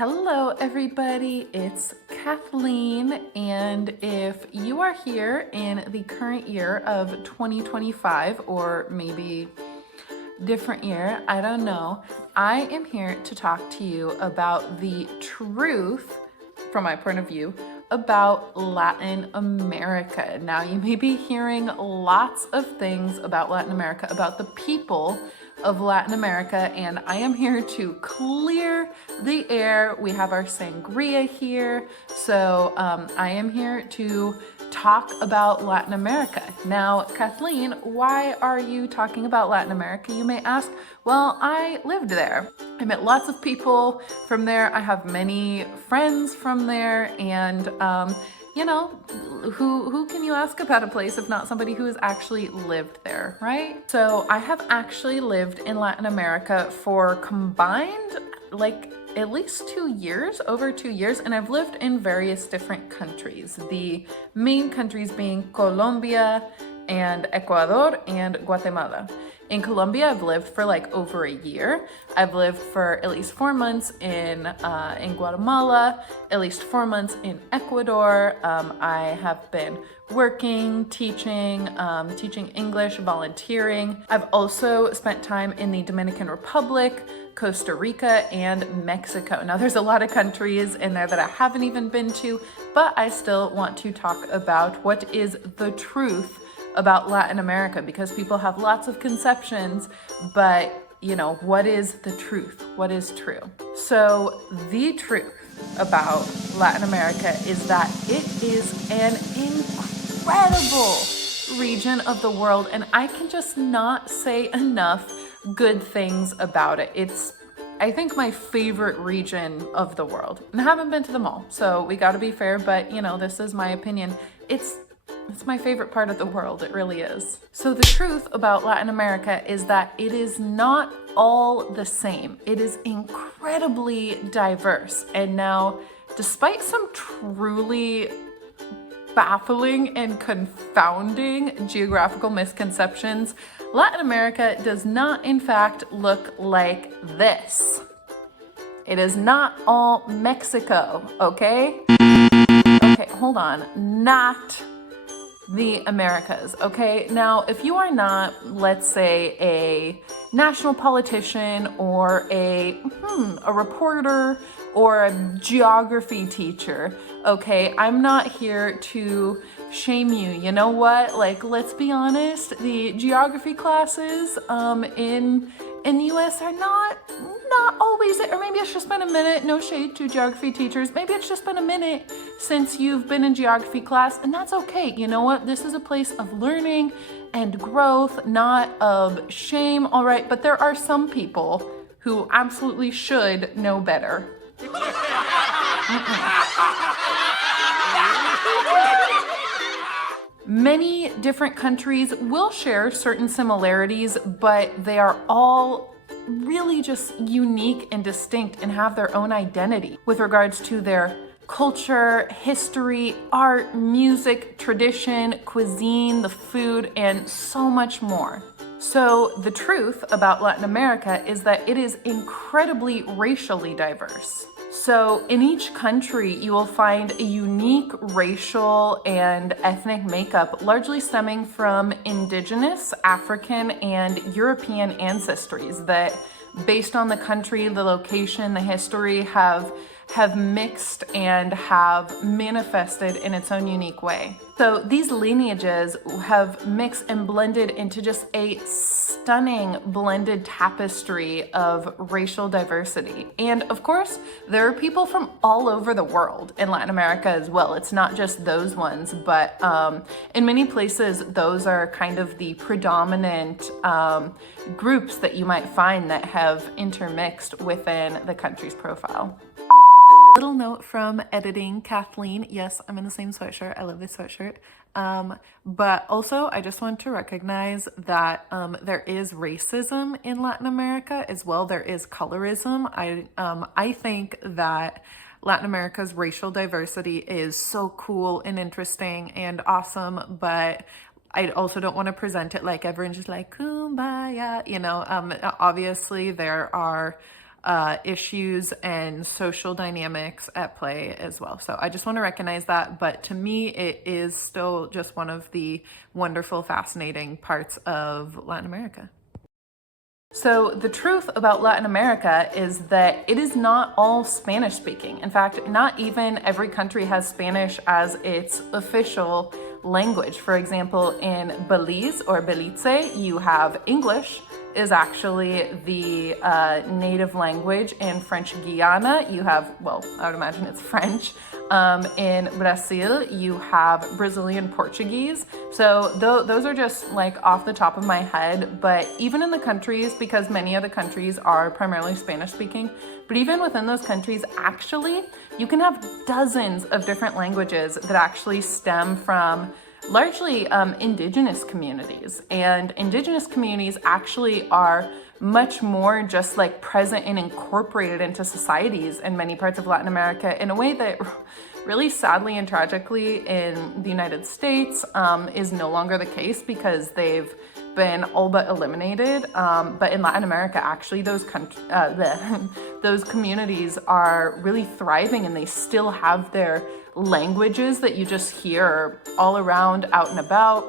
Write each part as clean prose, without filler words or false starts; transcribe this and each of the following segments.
Hello everybody, it's Kathleen, and if you are here in the current year of 2025 or maybe different year, I don't know, I am here to talk to you about the truth, from my point of view, about Latin America. Now, you may be hearing lots of things about Latin America, about the people of Latin America, and I am here to clear the air. We have our sangria here, so I am here to talk about Latin America. Now, Kathleen, why are you talking about Latin America, you may ask? Well, I lived there. I met lots of people from there. I have many friends from there, and you know, who can you ask about a place if not somebody who has actually lived there, right? So I have actually lived in Latin America for combined like at least 2 years, over 2 years, and I've lived in various different countries. The main countries being Colombia and Ecuador and Guatemala. In Colombia, I've lived for like over a year. I've lived for at least 4 months in Guatemala, at least 4 months in Ecuador. I have been working, teaching English, volunteering. I've also spent time in the Dominican Republic, Costa Rica, and Mexico. Now, there's a lot of countries in there that I haven't even been to, but I still want to talk about what is the truth about Latin America, because people have lots of conceptions, but you know, what is the truth? What is true? So the truth about Latin America is that it is an incredible region of the world, and I can just not say enough good things about it. It's, I think, my favorite region of the world. And I haven't been to them all, so we got to be fair, but you know, this is my opinion. It's my favorite part of the world, it really is. So the truth about Latin America is that it is not all the same. It is incredibly diverse. And now, despite some truly baffling and confounding geographical misconceptions, Latin America does not in fact look like this. It is not all Mexico, okay? Okay, hold on, not the Americas, okay? Now, if you are not, let's say, a national politician or a reporter or a geography teacher, okay, I'm not here to shame you. You know what? Like, let's be honest, the geography classes in the US are not always, or maybe it's just been a minute, no shade to geography teachers, maybe it's just been a minute since you've been in geography class, and that's okay. You know what? This is a place of learning and growth, not of shame, all right? But there are some people who absolutely should know better. Many different countries will share certain similarities, but they are all really just unique and distinct and have their own identity with regards to their culture, history, art, music, tradition, cuisine, the food, and so much more. So the truth about Latin America is that it is incredibly racially diverse. So in each country, you will find a unique racial and ethnic makeup, largely stemming from indigenous, African, and European ancestries that, based on the country, the location, the history, have mixed and have manifested in its own unique way. So these lineages have mixed and blended into just a stunning blended tapestry of racial diversity. And of course, there are people from all over the world in Latin America as well. It's not just those ones, but in many places, those are kind of the predominant groups that you might find that have intermixed within the country's profile. Little note from editing Kathleen. Yes, I'm in the same sweatshirt. I love this sweatshirt. But also, I just want to recognize that there is racism in Latin America as well. There is colorism. I think that Latin America's racial diversity is so cool and interesting and awesome, but I also don't want to present it like everyone's just like kumbaya, you know. Obviously there are issues and social dynamics at play as well. So I just want to recognize that. But to me, it is still just one of the wonderful, fascinating parts of Latin America. So the truth about Latin America is that it is not all Spanish speaking. In fact, not even every country has Spanish as its official language. For example, in Belize or Belize, you have English is actually the native language. In French Guiana, you have, well, I would imagine it's French. In Brazil, you have Brazilian Portuguese. So those are just like off the top of my head, but even in the countries, because many of the countries are primarily Spanish speaking, but even within those countries, actually, you can have dozens of different languages that actually stem from largely indigenous communities. And indigenous communities actually are much more just like present and incorporated into societies in many parts of Latin America in a way that really sadly and tragically in the United States is no longer the case because they've been all but eliminated. But in Latin America, actually, those communities are really thriving, and they still have their languages that you just hear all around, out and about.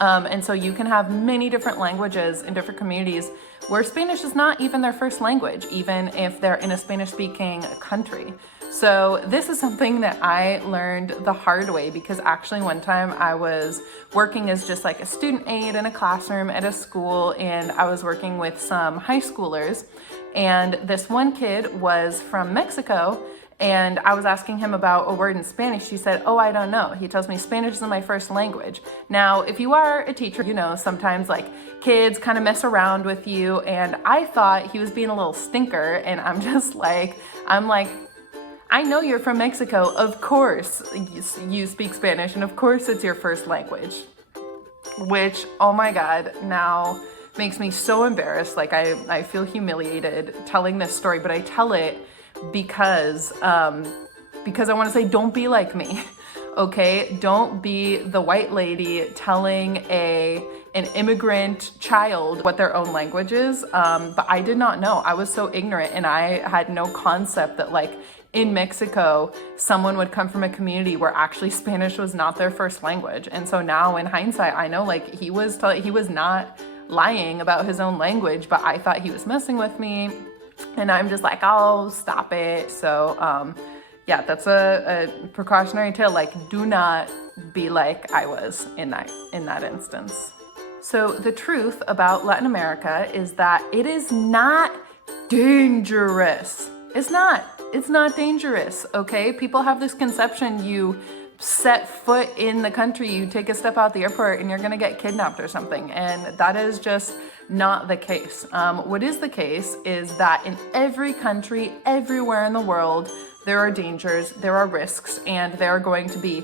And so you can have many different languages in different communities where Spanish is not even their first language, even if they're in a Spanish-speaking country. So this is something that I learned the hard way, because actually one time I was working as just like a student aide in a classroom at a school, and I was working with some high schoolers, and this one kid was from Mexico, and I was asking him about a word in Spanish. He said, "Oh, I don't know." He tells me Spanish isn't my first language. Now, if you are a teacher, you know, sometimes like kids kind of mess around with you, and I thought he was being a little stinker, and I'm like, I know you're from Mexico. Of course you speak Spanish, and of course it's your first language. Which, oh my God, now makes me so embarrassed. Like I feel humiliated telling this story, but I tell it because I want to say, don't be like me, okay? Don't be the white lady telling an immigrant child what their own language is. But I did not know. I was so ignorant, and I had no concept that like in Mexico, someone would come from a community where actually Spanish was not their first language. And so now in hindsight, I know like he was not lying about his own language, but I thought he was messing with me. And I'm just like, oh, stop it. So yeah, that's a precautionary tale. Like, do not be like I was in that instance. So the truth about Latin America is that it is not dangerous. It's not dangerous, okay? People have this conception you set foot in the country, you take a step out the airport, and you're gonna get kidnapped or something. And that is just not the case. What is the case is that in every country, everywhere in the world, there are dangers, there are risks, and there are going to be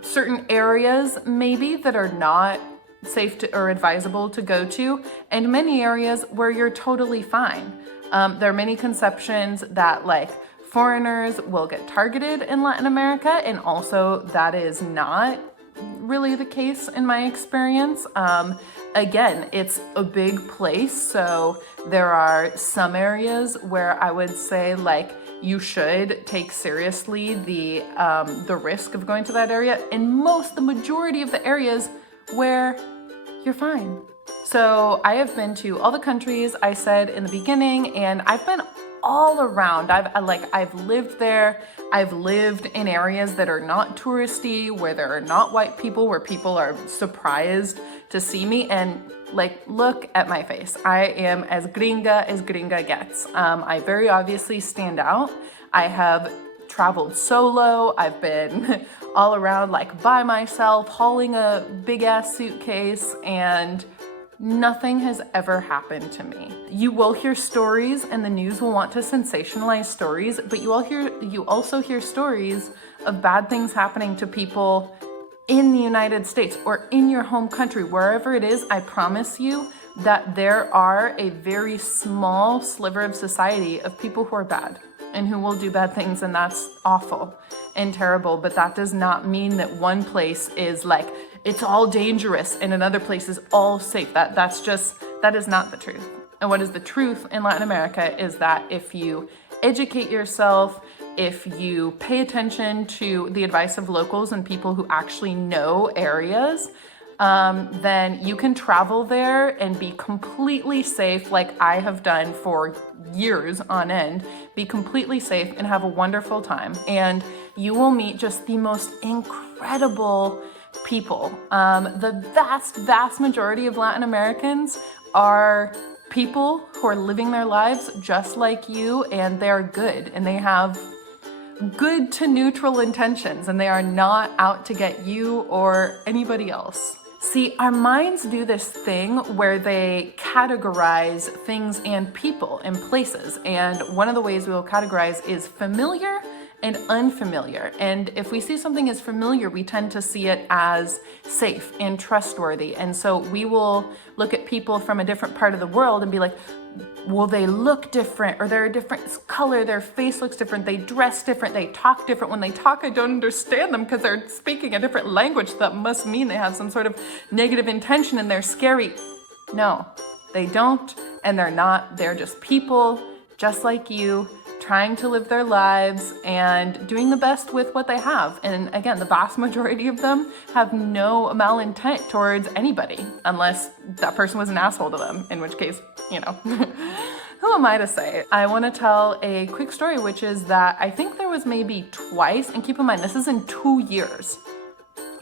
certain areas maybe that are not safe or advisable to go to, and many areas where you're totally fine. There are many conceptions that like foreigners will get targeted in Latin America, and also that is not really the case in my experience. Again, it's a big place, so there are some areas where I would say like you should take seriously the risk of going to that area, and the majority of the areas where you're fine. So I have been to all the countries I said in the beginning, and I've been all around. I've lived there. I've lived in areas that are not touristy, where there are not white people, where people are surprised to see me, and like, look at my face. I am as gringa gets. I very obviously stand out. I have traveled solo. I've been all around like by myself, hauling a big ass suitcase, and nothing has ever happened to me. You will hear stories, and the news will want to sensationalize stories, but you also hear stories of bad things happening to people in the United States or in your home country, wherever it is. I promise you that there are a very small sliver of society of people who are bad and who will do bad things, and that's awful and terrible. But that does not mean that one place is like, it's all dangerous and another place is all safe. That is not the truth. And what is the truth in Latin America is that if you educate yourself, if you pay attention to the advice of locals and people who actually know areas, then you can travel there and be completely safe, like I have done for years on end, be completely safe and have a wonderful time. And you will meet just the most incredible people. The vast majority of Latin Americans are people who are living their lives just like you, and they're good, and they have good to neutral intentions, and they are not out to get you or anybody else. See, our minds do this thing where they categorize things and people and places, and one of the ways we will categorize is familiar and unfamiliar. And if we see something as familiar, we tend to see it as safe and trustworthy. And so we will look at people from a different part of the world and be like, well, they look different, or they're a different color, their face looks different, they dress different, they talk different. When they talk, I don't understand them because they're speaking a different language. That must mean they have some sort of negative intention and they're scary. No, they don't, and they're not. They're just people just like you, trying to live their lives and doing the best with what they have. And again, the vast majority of them have no malintent towards anybody, unless that person was an asshole to them, in which case, you know, who am I to say? I want to tell a quick story, which is that I think there was maybe twice, and keep in mind, this is in 2 years.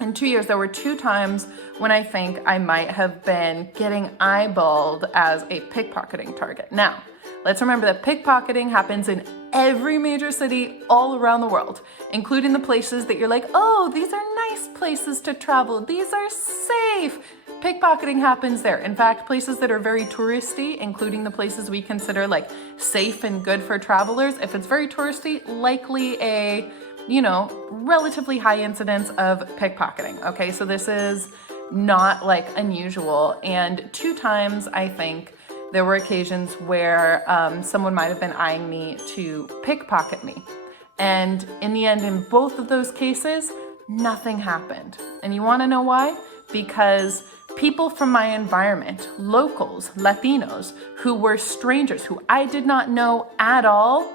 In 2 years, there were 2 times when I think I might have been getting eyeballed as a pickpocketing target. Now, let's remember that pickpocketing happens in every major city all around the world, including the places that you're like, oh, these are nice places to travel. These are safe. Pickpocketing happens there. In fact, places that are very touristy, including the places we consider like safe and good for travelers, if it's very touristy, likely a, you know, relatively high incidence of pickpocketing. Okay, so this is not like unusual. And 2 times, I think, there were occasions where someone might have been eyeing me to pickpocket me. And in the end, in both of those cases, nothing happened. And you wanna know why? Because people from my environment, locals, Latinos, who were strangers, who I did not know at all,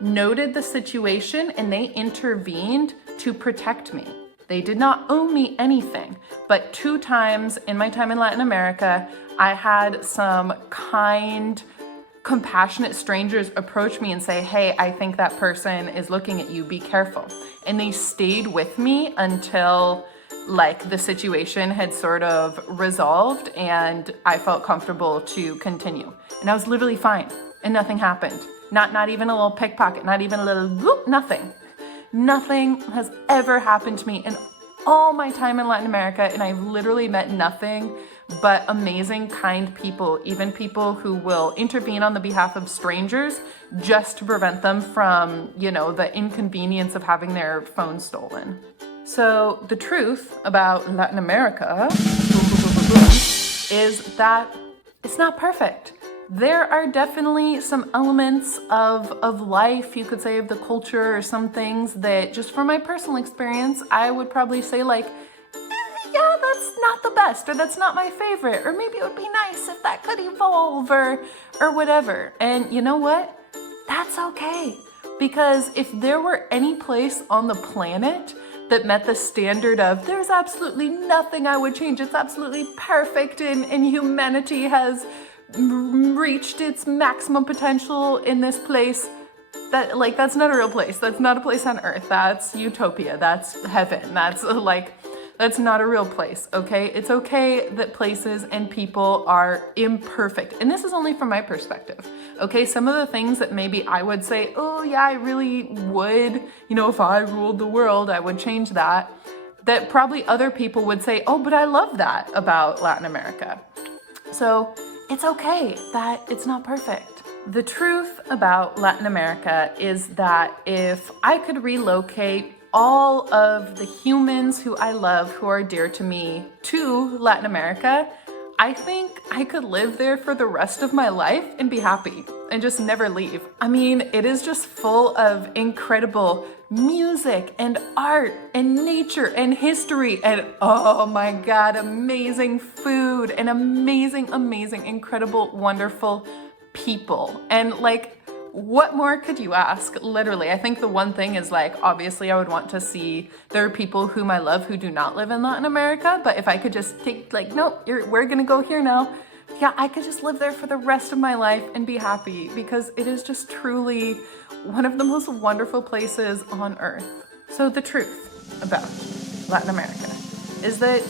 noted the situation and they intervened to protect me. They did not owe me anything, but 2 times in my time in Latin America, I had some kind, compassionate strangers approach me and say, hey, I think that person is looking at you, be careful. And they stayed with me until like the situation had sort of resolved and I felt comfortable to continue. And I was literally fine and nothing happened. Not even a little pickpocket, not even a little whoop, nothing. Nothing has ever happened to me in all my time in Latin America, and I've literally met nothing but amazing, kind people, even people who will intervene on the behalf of strangers just to prevent them from, you know, the inconvenience of having their phone stolen. So the truth about Latin America is that it's not perfect. There are definitely some elements of life, you could say, of the culture, or some things that just from my personal experience, I would probably say like, yeah, that's not the best, or that's not my favorite, or maybe it would be nice if that could evolve, or whatever. And you know what? That's okay. Because if there were any place on the planet that met the standard of there's absolutely nothing I would change, it's absolutely perfect, and humanity has reached its maximum potential in this place, that's not a real place. That's not a place on earth. That's utopia. That's heaven. That's not a real place, okay? It's okay that places and people are imperfect. And this is only from my perspective, okay? Some of the things that maybe I would say, oh yeah, I really would, you know, if I ruled the world, I would change that. That probably other people would say, oh, but I love that about Latin America. So it's okay that it's not perfect. The truth about Latin America is that if I could relocate all of the humans who I love, who are dear to me, to Latin America, I think I could live there for the rest of my life and be happy and just never leave. I mean, it is just full of incredible music and art and nature and history and, oh my God, amazing food and amazing, incredible, wonderful people. And like, what more could you ask? Literally, I think the one thing is like, obviously I would want to see, there are people whom I love who do not live in Latin America, but if I could just take like, nope, we're gonna go here now. Yeah, I could just live there for the rest of my life and be happy because it is just truly one of the most wonderful places on earth. So the truth about Latin America is that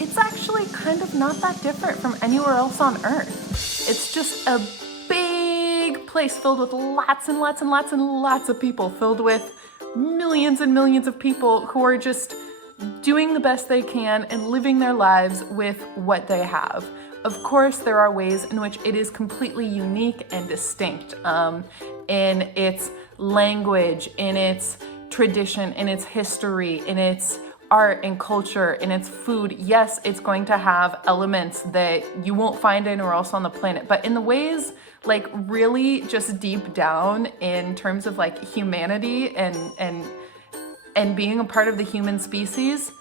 it's actually kind of not that different from anywhere else on earth. It's just a big place filled with lots and lots and lots and lots of people, filled with millions and millions of people who are just doing the best they can and living their lives with what they have. Of course, there are ways in which it is completely unique and distinct in its language, in its tradition, in its history, in its art and culture, in its food. Yes, it's going to have elements that you won't find anywhere else on the planet, but in the ways like really just deep down in terms of like humanity and being a part of the human species,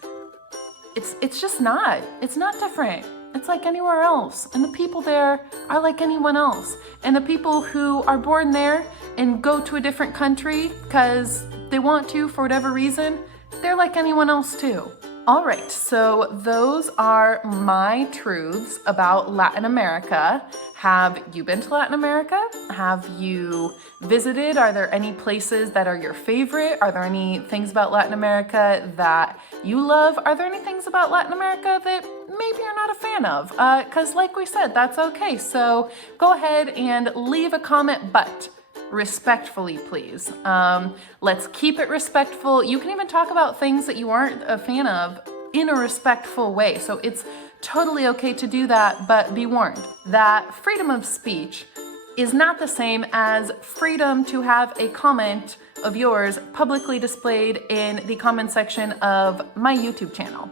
it's just not. It's not different. It's like anywhere else. And the people there are like anyone else. And the people who are born there and go to a different country because they want to for whatever reason, they're like anyone else too. All right, so those are my truths about Latin America. Have you been to Latin America? Have you visited? Are there any places that are your favorite? Are there any things about Latin America that you love? Are there any things about Latin America that maybe you're not a fan of? Because like we said, that's okay. So go ahead and leave a comment, but respectfully, please. Let's keep it respectful. You can even talk about things that you aren't a fan of in a respectful way. So it's totally okay to do that, but be warned that freedom of speech is not the same as freedom to have a comment of yours publicly displayed in the comment section of my YouTube channel.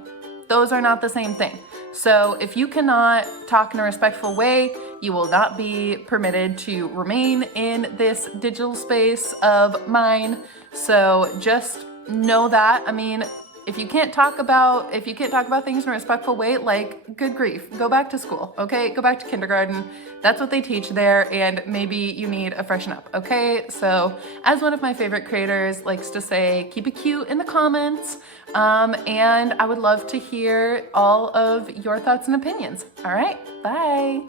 Those are not the same thing. So if you cannot talk in a respectful way, you will not be permitted to remain in this digital space of mine. So just know that. I mean, if you can't talk about things in a respectful way, like, good grief, go back to school, okay? Go back to kindergarten. That's what they teach there, and maybe you need a freshen up, okay? So as one of my favorite creators likes to say, keep it cute in the comments, and I would love to hear all of your thoughts and opinions. All right, bye.